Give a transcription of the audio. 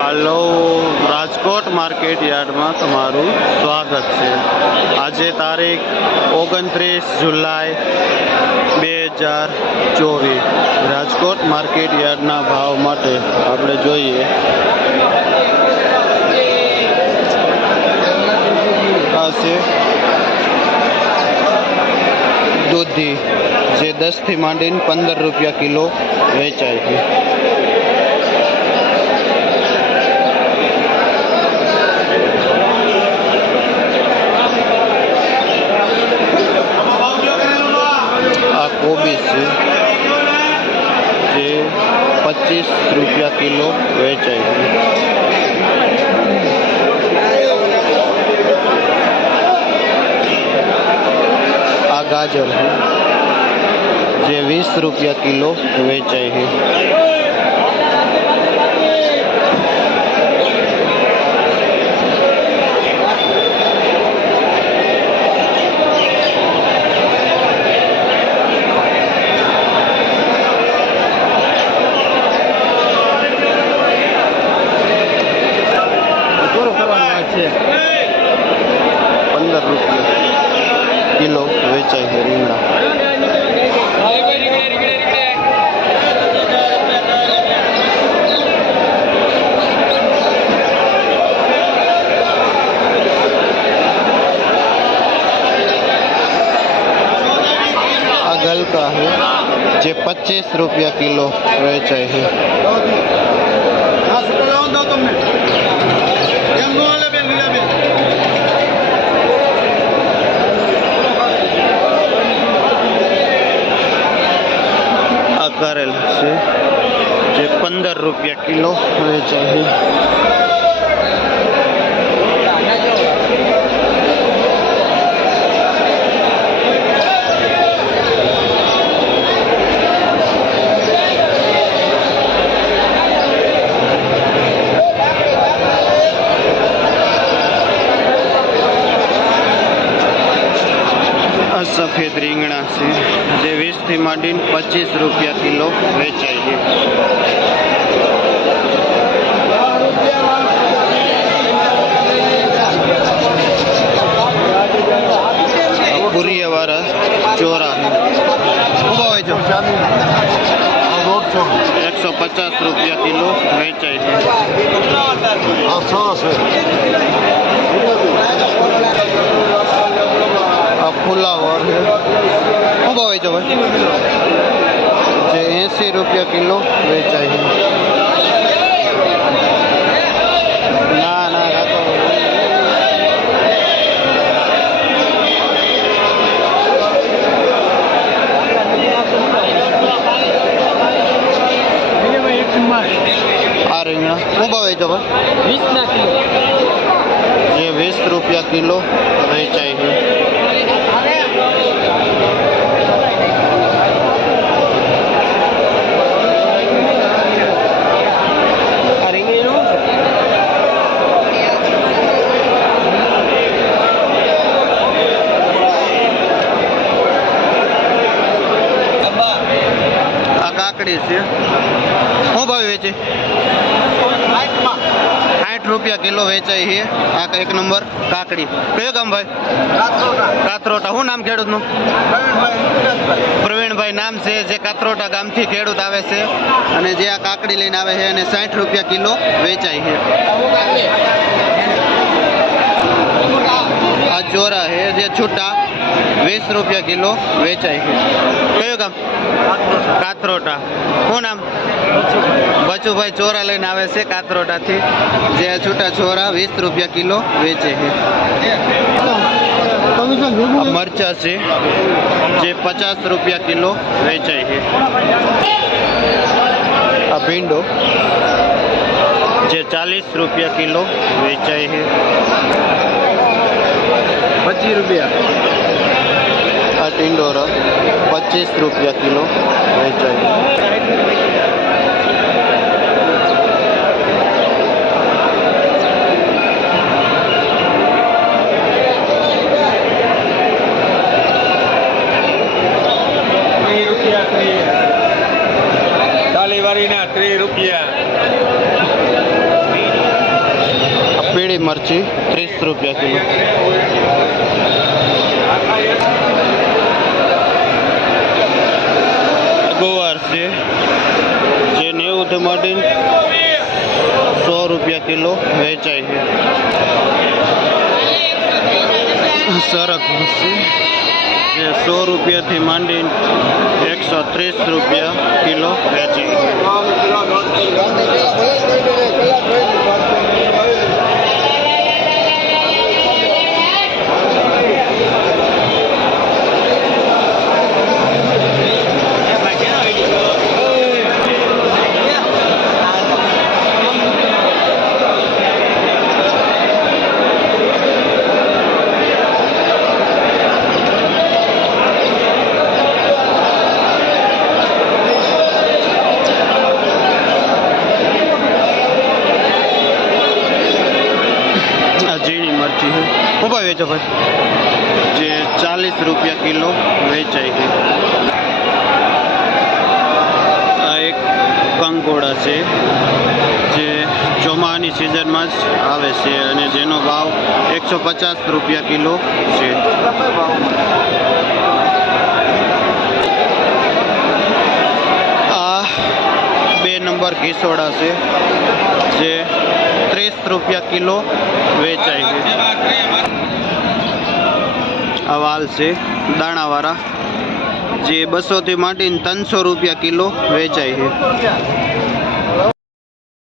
हेलो Rajkot market yard में तमारू स्वागत है। आज तारीख 29 जुलाई 2024 राजकोट मार्केट यार्ड ना भाव माटे आपणे जोईए। आ छे दूधी जे 10 थी मांडीने 15 रुपया किलो वेचाय छे। कोबीज है जे 25 रुपया किलो वेचाय छे। आ गाजर है जे 20 रुपया किलो वेचाय है। किलो वेचाय है રીંગણા। आ गलका है जे 25 रुपया किलो वेचाय है। करेल से जे 15 रुपया किलो वेचाय है। सफेद રીંગણા છે જે 20 થી માંડીને 25 રૂપિયા કિલો વેચાય છે। પૂરીયા વાળા ચોરા છે 150 રૂપિયા કિલો વેચાય છે। फुलावर है શું ભાવ વેચો ભાઈ? જે 80 रुपया किलो વેચાય છે। ના ના કાકો આ રીંગણા શું ભાવ વેચો ભાઈ? 20 ના કિલો જે 20 रुपया किलो વેચાય છે। કાકડી છે શું ભાવ વેચે? 60 रुपया किलो વેચાય છે। આ એક નંબર કાકડી। કયો ગામ ભાઈ? કાત્રોટા। શું નામ ખેડૂતનું? પ્રવીણભાઈ નામ છે જે કાત્રોટા ગામથી ખેડૂત આવે છે અને જે આ કાકડી લઈને આવે છે અને 60 रुपया કિલો વેચાય છે। આ ચોરા છે જે છૂટા 20 रुपया किलो વેચાય છે। કયો ગામ? કાત્રોટા। શું નામ? બચુભાઈ ચોરા લઈને આવે છે કાત્રોટાથી જે છૂટા ચોરા 20 रुपया किलो વેચે છે। મરચા છે જે 50 रुपया किलो વેચાય છે। આ ભીંડો જે 40 रुपया किलो વેચાય છે। 25 रुपया। આ ટિંડોરા 25 रुपया किलो વેચાય છે। ચાલી વાળી ના 30 રૂપિયા। કાળી મરચી 30 રૂપિયા કિલો. ગુવાર છે જે 90 થી માંડીને 100 રૂપિયા કિલો વેચાય છે. સરક છે જે 100 રૂપિયાથી માંડીને 130 રૂપિયા કિલો વેચાય છે. શું ભાવ વેચો ભાઈ? જે 40 રૂપિયા કિલો વેચાય છે. આ એક કંકોડા છે જે ચોમાસાની સિઝનમાં જ આવે છે અને જેનો ભાવ 150 રૂપિયા કિલો છે. આ 2 નંબર ઘીસોડા છે જે 30 રૂપિયા કિલો વેચાય છે. આ વાલ છે દાણાવાળા જે 200 થી માંડીને 300 રૂપિયા કિલો વેચાય છે.